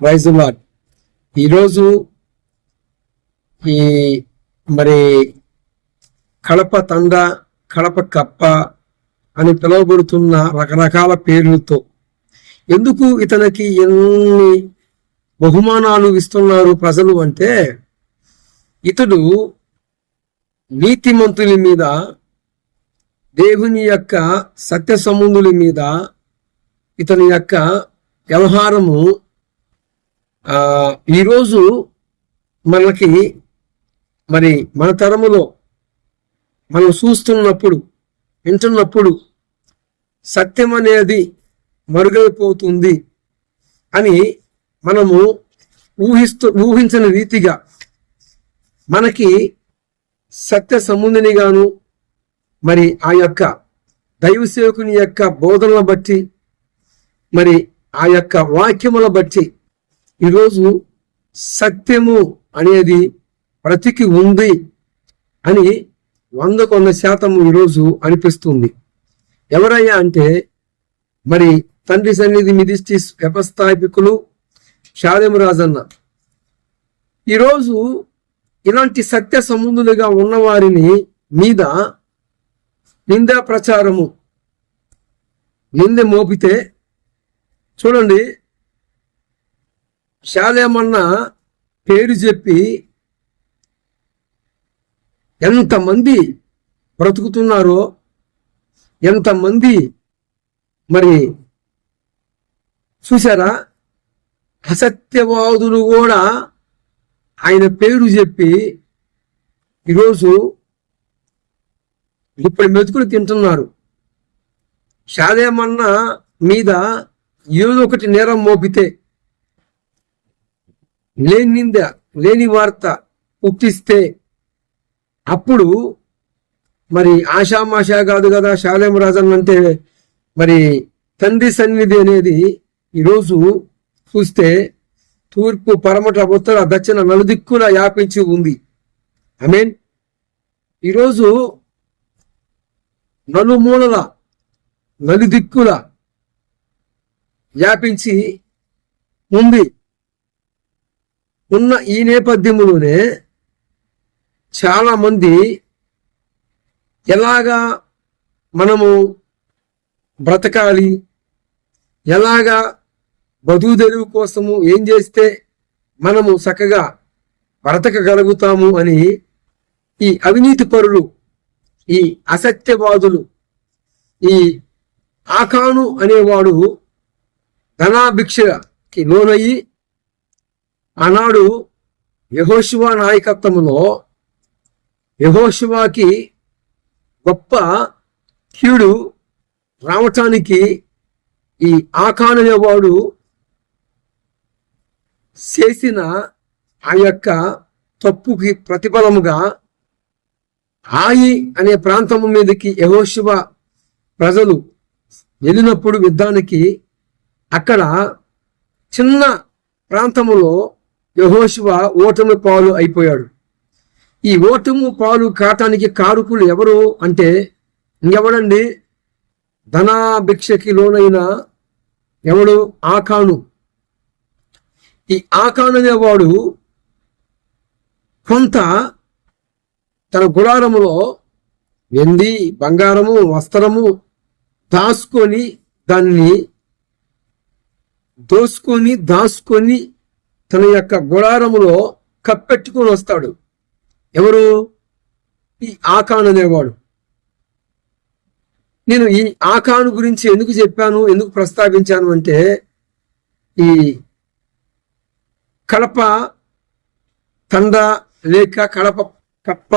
Praise lord ఈరోజు ఈ మరి కడప తండ కడప కప్ప అని పిలువబడుతున్న రకరకాల పేర్లతో ఎందుకు ఇతనికి ఎన్ని బహుమానాలు ఇస్తున్నారు ప్రజలు అంటే ఇతడు నీతిమంతుల మీద దేవుని యొక్క సత్య సంబంధుల మీద ఇతని యొక్క వ్యవహారము ఈరోజు మనకి మరి మన తరములో మనం చూస్తున్నప్పుడు వింటున్నప్పుడు సత్యం అనేది మరుగైపోతుంది అని మనము ఊహిస్తూ ఊహించని రీతిగా మనకి సత్య సంబంధినిగాను మరి ఆ యొక్క దైవ సేవకుని యొక్క బోధనల బట్టి మరి ఆ యొక్క వాక్యముల బట్టి ఈరోజు సత్యము అనేది బ్రతికి ఉంది అని వందకు వంద శాతం ఈరోజు అనిపిస్తుంది. ఎవరయ్యా అంటే మరి తండ్రి సన్నిధి మిదిష్టి వ్యవస్థాపికులు షాదెము రాజన్న. ఈరోజు ఇలాంటి సత్య సంబంధులుగా ఉన్నవారిని మీద నిందా ప్రచారము. నింద మోపితే చూడండి శాలేమన్న పేరు చెప్పి ఎంతమంది బ్రతుకుతున్నారో ఎంతమంది మరి చూసారా అసత్యవాదులు కూడా ఆయన పేరు చెప్పి ఈరోజు ఇప్పుడు మెతుకులు తింటున్నారు. షాదేమన్న మీద ఏదో ఒకటి నేరం మోపితే లేని నింద లేని వార్త పుట్టిస్తే అప్పుడు మరి ఆషామాషా కాదు కదా శాలేం రాజన్ అంటే మరి తండ్రి సన్నిధి అనేది ఈరోజు చూస్తే తూర్పు పరమట ఉత్తర దక్షిణ నలుదిక్కున వ్యాపించి ఉంది. ఐ మీన్ ఈరోజు నలుమూలల నలుదిక్కుల వ్యాపించి ఉంది. ఉన్న ఈ నేపథ్యంలోనే చాలా మంది ఎలాగా మనము బ్రతకాలి ఎలాగా బతుకు తెరువు కోసము ఏం చేస్తే మనము చక్కగా బ్రతకగలుగుతాము అని ఈ అవినీతి పరులు ఈ అసత్యవాదులు ఈ ఆకాను అనేవాడు ధనాభిక్షకి లోనయ్యి ఆనాడు యహోశివ నాయకత్వంలో యహోశివాకి గొప్ప కీడు రావటానికి ఈ ఆకాన్ చేసిన ఆ యొక్క తప్పుకి ప్రతిఫలముగా ఆయి అనే ప్రాంతం మీదకి యహోశివ ప్రజలు వెళ్ళినప్పుడు యుద్ధానికి అక్కడ చిన్న ప్రాంతములో యహోశివ ఓటమి పాలు అయిపోయాడు. ఈ ఓటము పాలు కాటానికి కారుకులు ఎవరు అంటే ఇంకెవడండి? ధనాభిక్షకి లోనైన ఎవడు? ఆకాను. ఈ ఆకాను అనేవాడు కొంత తన గుడారములో వెండి బంగారము వస్త్రము దాచుకొని దాన్ని దోసుకొని దాచుకొని తన యొక్క గుడారములో కప్పెట్టుకొని వస్తాడు. ఎవరు? ఈ ఆకాన్ అనేవాడు. నేను ఈ ఆకాను గురించి ఎందుకు చెప్పాను ఎందుకు ప్రస్తావించాను అంటే ఈ కడప తండ లేక కడప కప్ప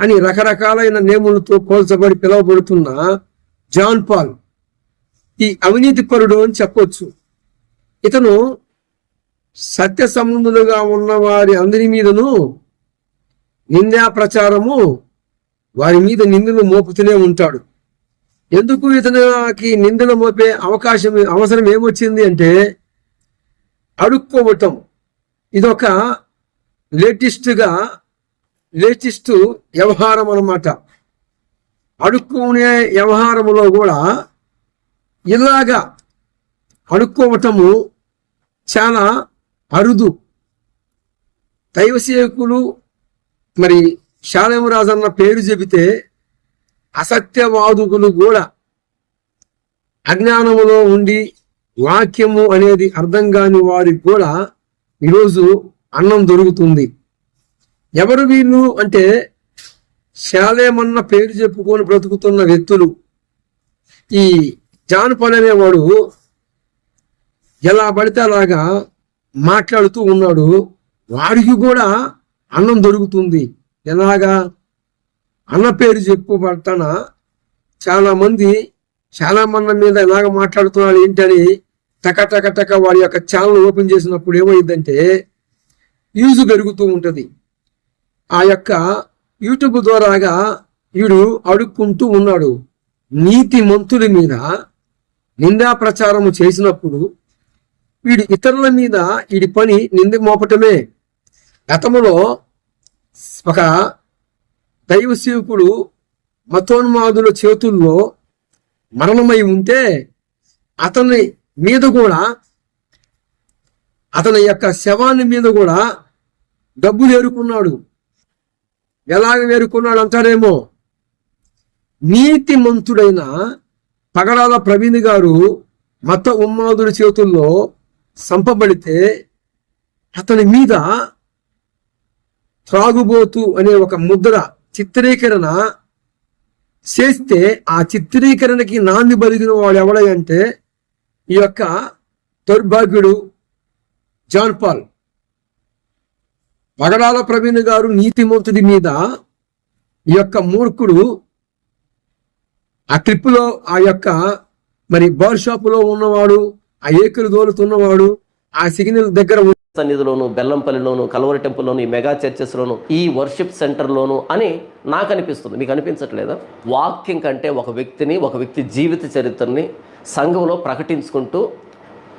అని రకరకాలైన నేములతో పోల్చబడి పిలువబడుతున్న జాన్ పాల్. ఈ అవినీతి పరుడు అని చెప్పొచ్చు. ఇతను సత్య సంబంధులుగా ఉన్న వారి అందరి మీదను నిందా ప్రచారము వారి మీద నిందలు మోపుతూనే ఉంటాడు. ఎందుకు ఇతనికి నిందలు మోపే అవకాశం అవసరం ఏమొచ్చింది అంటే అడుక్కోవటం. ఇదొక లేటెస్ట్గా లేటెస్ట్ వ్యవహారం అన్నమాట. అడుక్కునే వ్యవహారములో కూడా ఇలాగా అడుక్కోవటము చాలా అరుదు దైవ సేవకులు మరి శాలేమరాజు అన్న పేరు చెబితే అసత్యవాదుకులు కూడా అజ్ఞానములో ఉండి వాక్యము అనేది అర్థం కాని వారికి కూడా ఈరోజు అన్నం దొరుకుతుంది. ఎవరు వీళ్ళు అంటే శాలేమన్న పేరు చెప్పుకొని బ్రతుకుతున్న వ్యక్తులు. ఈ జాన్ అనేవాడు ఎలా పడితే అలాగా మాట్లాడుతూ ఉన్నాడు. వాడికి కూడా అన్నం దొరుకుతుంది. ఎలాగా? అన్న పేరు చెప్పుబడతాన? చాలా మంది చాలా మంది మీద ఎలాగ మాట్లాడుతున్నాడు ఏంటని టక టక టక వాడి యొక్క ఛానల్ ఓపెన్ చేసినప్పుడు ఏమైందంటే యూజ్ పెరుగుతూ ఉంటుంది. ఆ యొక్క యూట్యూబ్ ద్వారాగా వీడు అడుక్కుంటూ ఉన్నాడు. నీతి మంతుల మీద నిందా ప్రచారము చేసినప్పుడు వీడు ఇతరుల మీద వీడి పని నింద మోపటమే. గతంలో ఒక దైవ సేవకుడు మతోన్మాదుల చేతుల్లో మరణమై ఉంటే అతని మీద కూడా అతని యొక్క శవాన్ని మీద కూడా డబ్బులు ఏరుకున్నాడు ఎలాగ వేరుకున్నాడు అంటారేమో? నీతిమంతుడైన పగడాల ప్రవీణ్ గారు మత ఉన్మాదుడి చేతుల్లో సంపబడితే అతని మీద త్రాగుబోతు అనే ఒక ముద్ర చిత్రీకరణ చేస్తే ఆ చిత్రీకరణకి నాంది బలిగిన వాడు ఎవడంటే ఈ యొక్క దౌర్భాగ్యుడు జాన్ పాల్. పగడాల ప్రవీణ్ గారు నీతిమంతుడి మీద ఈ యొక్క మూర్ఖుడు ఆ ట్రిప్పులో ఆ యొక్క మరి బార్ షాపులో ఉన్నవాడు ఆ ఏకులు దోలుతున్నవాడు ఆ సిగ్నల్ దగ్గర సన్నిధిలోను బెల్లంపల్లిలోను కలవరి టెంపుల్లోను ఈ మెగా చర్చెస్లోను ఈ వర్షిప్ సెంటర్లోను అని నాకు అనిపిస్తుంది మీకు అనిపించట్లేదా? వాక్యం కంటే ఒక వ్యక్తిని ఒక వ్యక్తి జీవిత చరిత్రని సంఘంలో ప్రకటించుకుంటూ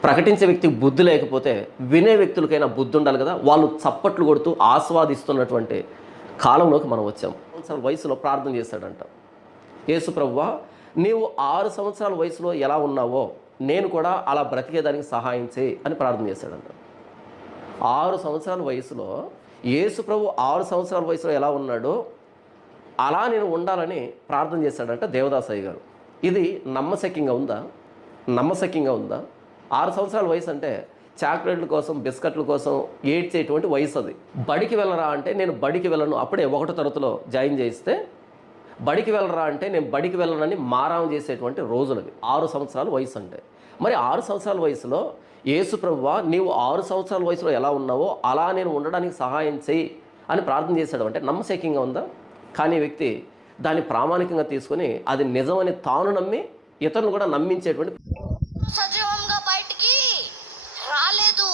ప్రకటించే వ్యక్తికి బుద్ధి లేకపోతే వినే వ్యక్తులకైనా బుద్ధి ఉండాలి కదా? వాళ్ళు చప్పట్లు కొడుతూ ఆస్వాదిస్తున్నటువంటి కాలంలోకి మనం వచ్చాం. సంవత్సరాల వయసులో ప్రార్థన చేశాడంట. యేసు నీవు ఆరు సంవత్సరాల వయసులో ఎలా ఉన్నావో నేను కూడా అలా బ్రతికేదానికి సహాయం చేయి అని ప్రార్థన చేశాడంట. ఆరు సంవత్సరాల వయసులో యేసు ప్రభు ఆరు సంవత్సరాల వయసులో ఎలా ఉన్నాడో అలా నేను ఉండాలని ప్రార్థన చేశాడంట దేవదాసయ్య గారు. ఇది నమ్మశక్యంగా ఉందా? నమ్మశక్యంగా ఉందా? ఆరు సంవత్సరాల వయసు అంటే చాక్లెట్ల కోసం బిస్కెట్ల కోసం ఏడ్చేటువంటి వయసు అది. బడికి వెళ్ళరా అంటే నేను బడికి వెళ్ళను. అప్పుడే ఒకటో తరగతిలో జాయిన్ చేస్తే బడికి వెళ్ళరా అంటే నేను బడికి వెళ్ళనని మారాం చేసేటువంటి రోజులవి ఆరు సంవత్సరాల వయసు అంటే. మరి ఆరు సంవత్సరాల వయసులో యేసు ప్రభువా నీవు ఆరు సంవత్సరాల వయసులో ఎలా ఉన్నావో అలా నేను ఉండడానికి సహాయం చేయి అని ప్రార్థన చేశాడు. అంటే నమ్మశక్యంగా ఉందా? కానీ వ్యక్తి దాన్ని ప్రామాణికంగా తీసుకొని అది నిజమని తాను నమ్మి ఇతరులను కూడా నమ్మించేటువంటి సజీవంగా బయటికి రాలేదు.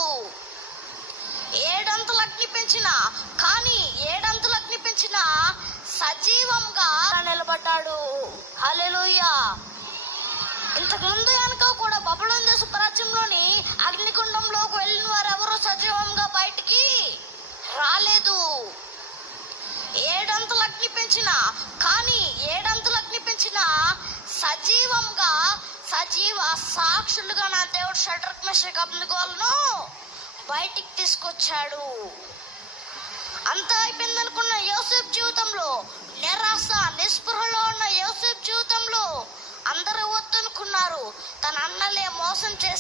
ఏడంతలు అగ్ని పెంచిన కానీ ఏడంతలు అగ్ని పెంచిన సజీవంగా నిలబడ్డాడు. హలెలుయా అంతకుముందు వెనక కూడా బబులోని దేశ ప్రాచ్యంలోని అగ్నికుండంలోకి వెళ్ళిన వారు ఎవరు సజీవంగా బయటికి రాలేదు. ఏడంతలు అగ్ని పెంచిన కానీ ఏడంతలు అగ్ని పెంచిన సజీవంగా సజీవ సాక్షులుగా నా దేవుడు షడ్రక్ మెషక్ అబ్నిగోలను బయటికి తీసుకొచ్చాడు. అంత అయిపోయింది అనుకున్న యోసేఫ్ జీవితంలో నిరాశ నిస్పృహలో ఉన్న యోసేఫ్ జీవితంలో అందరూ వద్దనుకున్నారు. తన అన్నలే మోసం చేసి